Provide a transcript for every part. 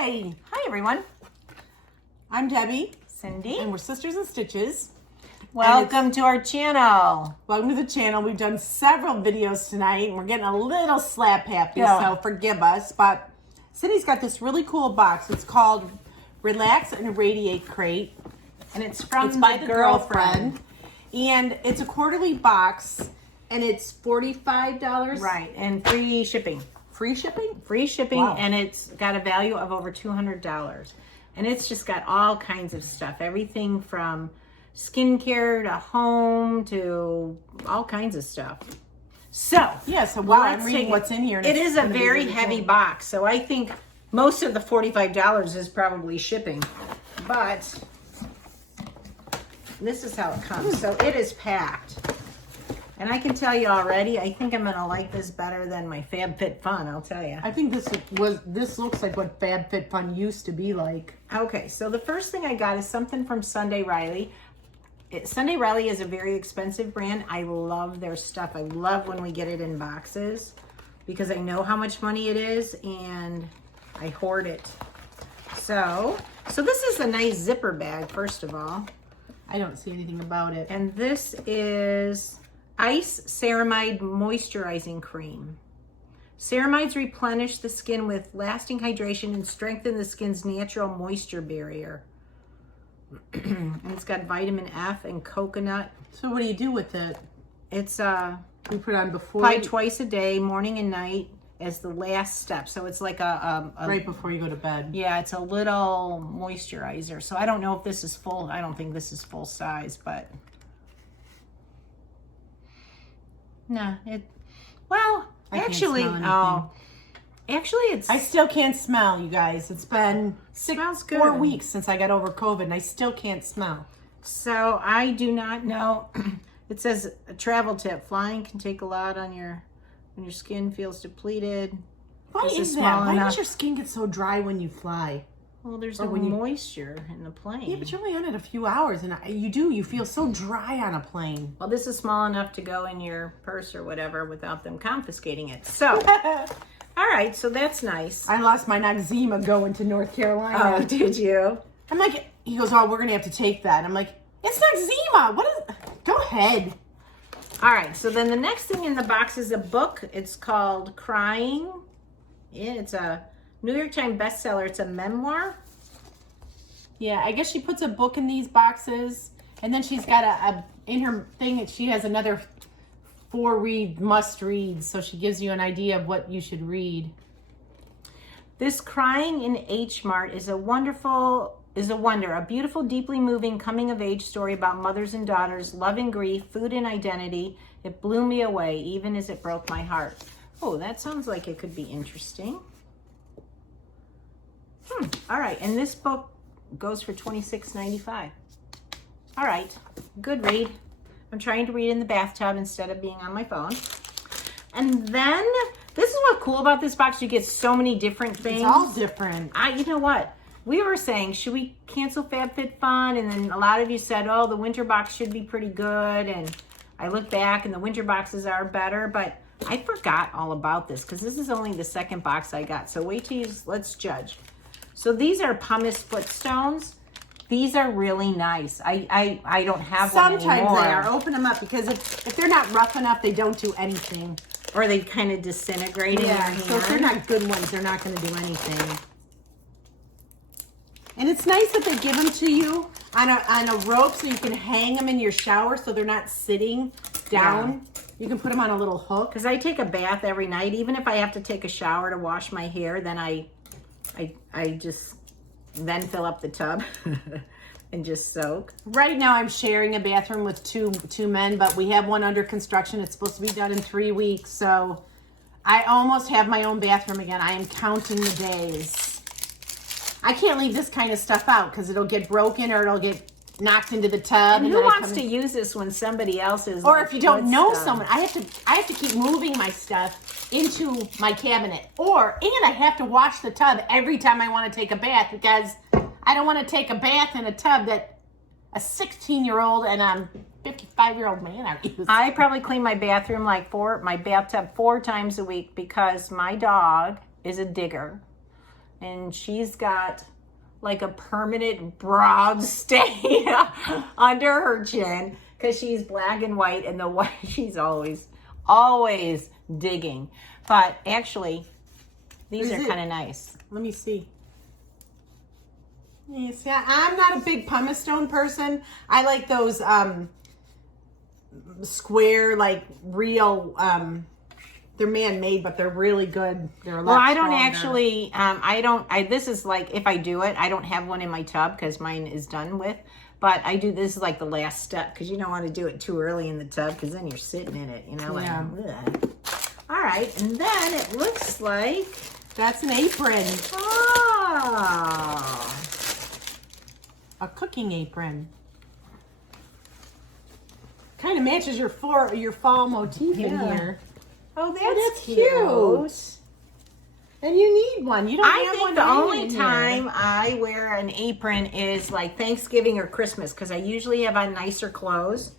Hi! Hi, everyone. I'm Debbie, Cindy. and we're Sisters in Stitches. Welcome to our channel. Welcome to the channel. We've done several videos tonight, and we're getting a little slap happy, Yeah. so forgive us. But Cindy's got this really cool box. It's called Relax Radiate Crate. And it's from It's by the girlfriend. And it's a quarterly box, and it's $45. Right, and free shipping. Free shipping? Free shipping, Wow. and it's got a value of over $200. And it's just got all kinds of stuff. Everything from skincare to home to all kinds of stuff. So, Yeah, so wow, I'm let's reading take what's in here. and It it's is a gonna be very really heavy cool. box, so I think most of the $45 is probably shipping. But this is how it comes. So it is packed. And I can tell you already, I think I'm going to like this better than my FabFitFun, I'll tell you. I think this looks like what FabFitFun used to be like. Okay, so the first thing I got is something from Sunday Riley. Sunday Riley is a very expensive brand. I love their stuff. I love when we get it in boxes because I know how much money it is and I hoard it. So this is a nice zipper bag, first of all. I don't see anything about it. And this is Ice Ceramide Moisturizing Cream. Ceramides replenish the skin with lasting hydration and strengthen the skin's natural moisture barrier. And it's got vitamin F and coconut. So what do you do with it? It's You put it on before applied twice a day, morning and night, as the last step. So it's like a right before you go to bed. yeah, it's a little moisturizer. So I don't know if this is full. I don't think this is full size, but no, well, I can't actually, smell actually, it's I still can't smell, you guys. It's been smells good. 4 weeks since I got over COVID, and I still can't smell. So I do not know. It says a travel tip: flying can take a lot on your when your skin feels depleted. Why This is is that? small Why enough. does your skin get so dry when you fly? Well, there's Or no when you- moisture in the plane. Yeah, but you're only on it a few hours, and you feel so dry on a plane. Well, this is small enough to go in your purse or whatever without them confiscating it. So, all right, so that's nice. I lost my Noxzema going to North Carolina. Oh, did you? I'm like, he goes, oh, we're gonna have to take that. I'm like, it's Noxzema. What is? Go ahead. All right, so then the next thing in the box is a book. It's called Crying. Yeah, it's a New York Times bestseller. It's a memoir. Yeah, I guess she puts a book in these boxes, and then she's got a in her thing. She has another 4 must read, so she gives you an idea of what you should read. This Crying in H Mart is a wonder, a beautiful, deeply moving coming of age story about mothers and daughters, love and grief, food and identity. It blew me away, even as it broke my heart. Oh, that sounds like it could be interesting. All right, and this book goes for $26.95. All right, good read. I'm trying to read in the bathtub instead of being on my phone. And then, this is what's cool about this box. You get so many different things. It's all different. You know what? We were saying, should we cancel FabFitFun? And then a lot of you said, oh, the winter box should be pretty good. And I look back and the winter boxes are better, but I forgot all about this because this is only the second box I got. So wait till let's judge. So these are pumice footstones. These are really nice. I don't have one anymore. Sometimes they are. Open them up because if they're not rough enough, they don't do anything. Or they kind of disintegrate in your hand. So if they're not good ones, they're not going to do anything. And it's nice that they give them to you on a rope so you can hang them in your shower so they're not sitting down. Yeah. You can put them on a little hook. Because I take a bath every night. Even if I have to take a shower to wash my hair, then I just then fill up the tub and just soak. Right now I'm sharing a bathroom with two men, but we have one under construction. It's supposed to be done in 3 weeks. So I almost have my own bathroom again. I am counting the days. I can't leave this kind of stuff out because it'll get broken or it'll get knocked into the tub. And who wants to use this when somebody else is? Or if you don't know someone, I have to keep moving my stuff into my cabinet. And I have to wash the tub every time I want to take a bath because I don't want to take a bath in a tub that a 16-year-old and a 55-year-old man are using. I probably clean my bathroom my bathtub 4 times a week because my dog is a digger. and she's got like a permanent brown stain under her chin because she's black and white, and the white, she's always digging. But actually, these are kind of nice. Let me see. Yes, yeah, I'm not a big pumice stone person. I like those square, like real. They're man-made, but they're really good. They're a lot I don't stronger. actually. This is like, if I do it, I don't have one in my tub because mine is done with. But I do, this is like the last step because you don't want to do it too early in the tub because then you're sitting in it, you know. Yeah. Ugh. All right, and then it looks like That's an apron. oh, A cooking apron. Kind of matches your fall motif in Yeah. here. oh, that's cute. cute. And you need one. You don't I have think one the hanging only in here. time I wear an apron is like Thanksgiving or Christmas because I usually have on nicer clothes,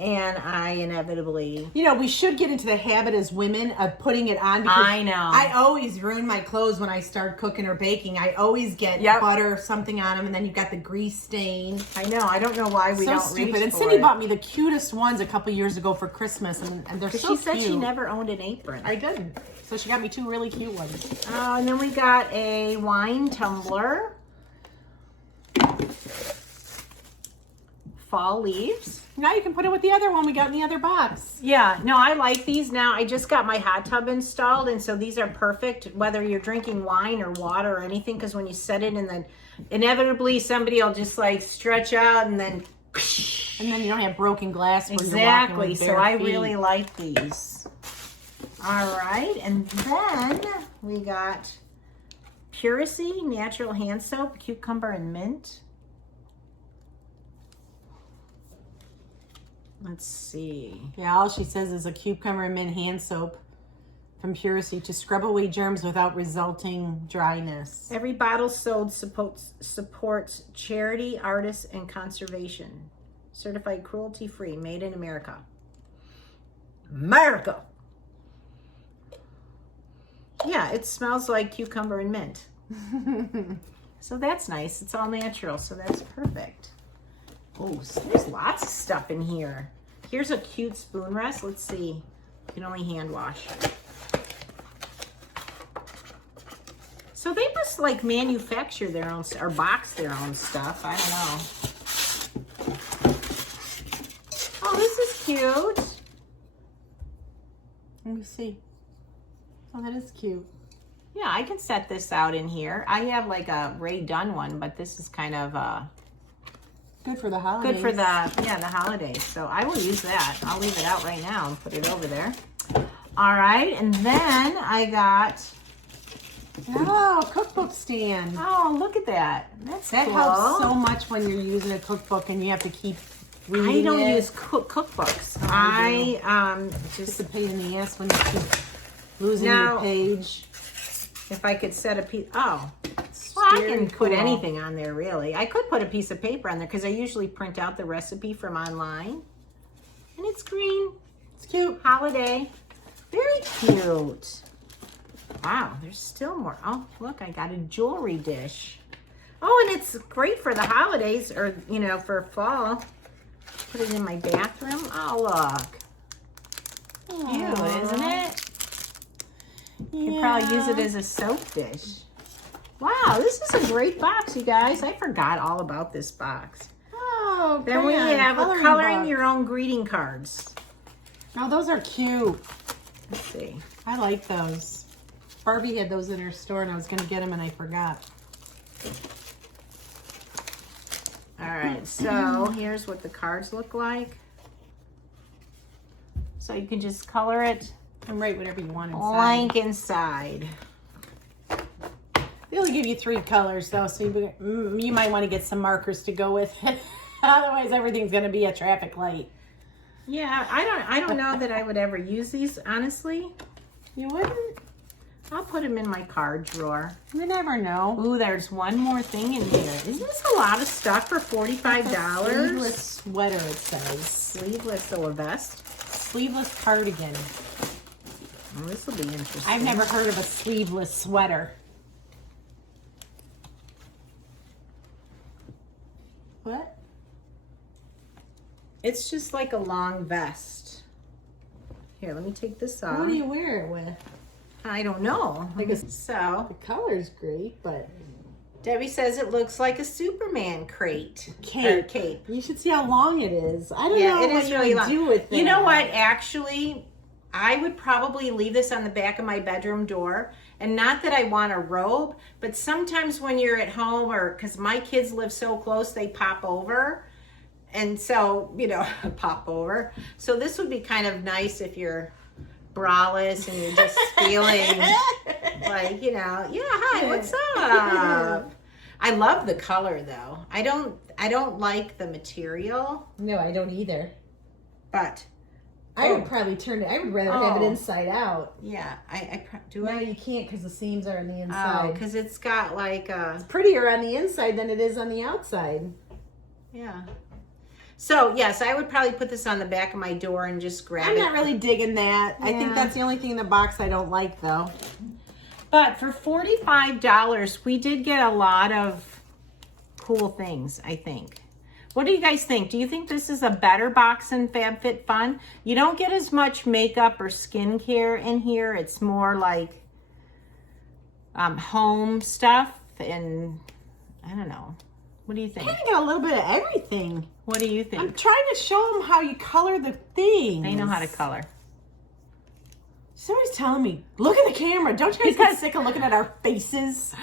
and I inevitably. You know, we should get into the habit as women of putting it on. Because I know. I always ruin my clothes when I start cooking or baking. I always get butter or something on them, and then you've got the grease stain. I know. I don't know why we So don't stupid. reach And for Cindy it. bought me the cutest ones a couple years ago for Christmas, and they're so She said cute. she never owned an apron. I didn't. So she got me two really cute ones. And then we got a wine tumbler. Fall leaves. Now you can put it with the other one we got in the other box. Yeah, no, I like these now. I just got my hot tub installed, and so these are perfect whether you're drinking wine or water or anything, because when you set it and then inevitably somebody will just like stretch out and then And then you don't have broken glass where you're walking exactly. with So bare I feet. really like these. All right, and then we got Puracy natural hand soap, cucumber and mint. Let's see. Yeah, all she says is a cucumber and mint hand soap from Puracy to scrub away germs without resulting dryness. Every bottle sold supports charity, artists, and conservation. Certified cruelty-free, made in America. America! Yeah, it smells like cucumber and mint. So that's nice. It's all natural, so that's perfect. Oh, so there's lots of stuff in here. Here's a cute spoon rest. Let's see. You can only hand wash. So they must like manufacture their own or box their own stuff. I don't know. Oh, this is cute. Let me see. Oh, that is cute. Yeah, I can set this out in here. I have like a Ray Dunn one, but this is kind of Good for the holidays. good for the holidays. So I will use that. I'll leave it out right now and put it over there. All right, and then I got. Oh, cookbook stand. Oh, look at that. That cool. helps so much when you're using a cookbook and you have to keep reading I don't it. use cookbooks. Oh, I Just just a pain in the ass when you keep losing Now- your page. if I could set a piece. Oh, well, I Very can put cool. anything on there really. I could put a piece of paper on there because I usually print out the recipe from online, and it's green. It's cute. Holiday, very cute. Wow, there's still more. Oh, look, I got a jewelry dish. Oh, and it's great for the holidays or, you know, for fall. Put it in my bathroom. Oh, look. Cute, isn't it? You could probably use it as a soap dish. Wow, this is a great box, you guys. I forgot all about this box. Oh, Then we crayon, have a coloring coloring book. your own greeting cards. Oh, those are cute. Let's see. I like those. Barbie had those in her store and I was going to get them and I forgot. All right, so here's what the cards look like. So you can just color it And write whatever you want inside. blank inside. They only give you 3 colors though, so you might want to get some markers to go with it. Otherwise, everything's going to be a traffic light. Yeah, I don't know that I would ever use these, honestly. You wouldn't? I'll put them in my card drawer. You never know. Ooh, there's one more thing in here. Isn't this a lot of stuff for $45? Sleeveless sweater, it says. Sleeveless, so a vest. Sleeveless cardigan. Oh, this will be interesting. I've never heard of a sleeveless sweater. What? It's just like a long vest. Here, let me take this off. What do you wear it with? I don't know. Like a, So, the color's great, but Debbie says it looks like a Superman crate. cape. Cape. You should see how long it is. I don't Yeah, know it what is you really would long. do with it. You know what? Actually, I would probably leave this on the back of my bedroom door. And not that I want a robe, but sometimes when you're at home, or because my kids live so close, they pop over. And so, you know, pop over. So this would be kind of nice if you're braless and you're just feeling like, you know, yeah, hi, what's up? I love the color though. I don't like the material, No, I don't either. but I would probably turn it. I would rather have it inside out. yeah, No, you can't because the seams are on the Oh, inside. because it's got like a, It's prettier on the inside than it is on the outside. yeah. So yes, I would probably put this on the back of my door and just grab I'm it. not really digging that. I think Yeah. that's the only thing in the box I don't like, though. But for $45, we did get a lot of cool things, I think. What do you guys think? Do you think this is a better box than FabFitFun? You don't get as much makeup or skincare in here. It's more like home stuff, and I don't know. What do you think? I got a little bit of everything. What do you I'm think? trying to show them how you color the things. They know how to color. Somebody's telling me, look at the camera. Don't you guys get sick of looking at our faces?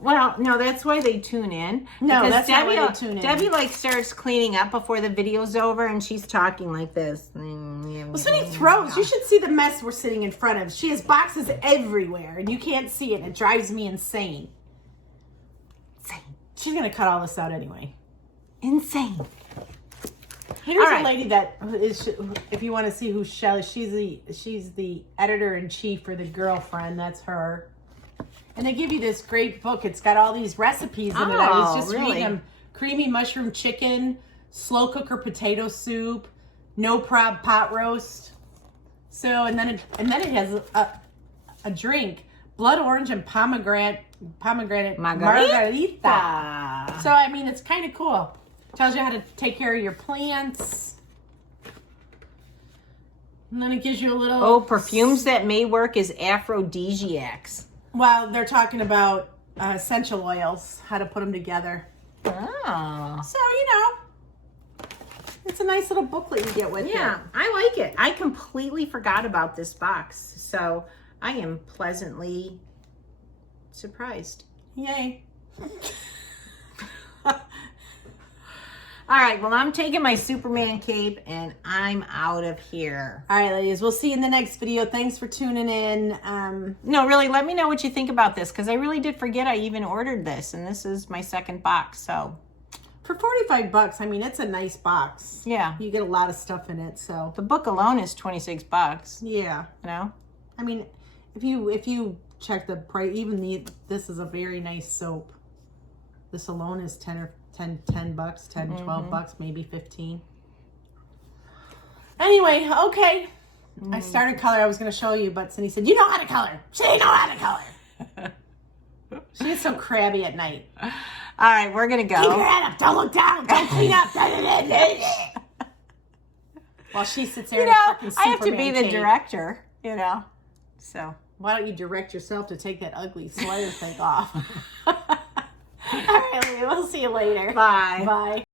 Well, no, that's why they tune in. No, Because that's not why they tune in. Debbie like starts cleaning up before the video's over, and she's talking like this. Well, Cindy throws. You should see the mess we're sitting in front of. She has boxes everywhere, and you can't see it. It drives me insane. She's going to cut all this out anyway. Insane. Here's All right. a lady that is, if you want to see who Shelly, she's the editor-in-chief for The Girlfriend. That's her. And they give you this great book. It's got all these recipes in it. I was just really? reading them. Creamy mushroom chicken, slow cooker potato soup, no prob pot roast. So, and then it has a drink, blood orange and pomegranate margarita. So, I mean, it's kind of cool. Tells you how to take care of your plants. And then it gives you a little... Oh, perfumes that may work as aphrodisiacs. Well, they're talking about essential oils, how to put them together. Oh. So, you know, it's a nice little booklet you get with it. Yeah, I like it. I completely forgot about this box. So I am pleasantly surprised. Yay. All right, well, I'm taking my Superman cape and I'm out of here. All right, ladies, we'll see you in the next video. Thanks for tuning in. No, really, let me know what you think about this, because I really did forget I even ordered this, and this is my second box, so. For $45, I mean, it's a nice box. Yeah. You get a lot of stuff in it, so. The book alone is $26, Yeah. you know? I mean, if you check the price, even this is a very nice soap. This alone is $10 bucks, 10, 12 bucks, maybe 15. Anyway, okay. I started color. I was going to show you, but Cindy said, you know how to color. She didn't know how to color. She is so crabby at night. All right, we're going to Keep go. your head up. Don't look down. Don't clean up. While she sits there You in a know, freaking I have to be Superman the cape. director, you know? So. Why don't you direct yourself to take that ugly sweater thing off? All right, we'll see you later. Bye. Bye.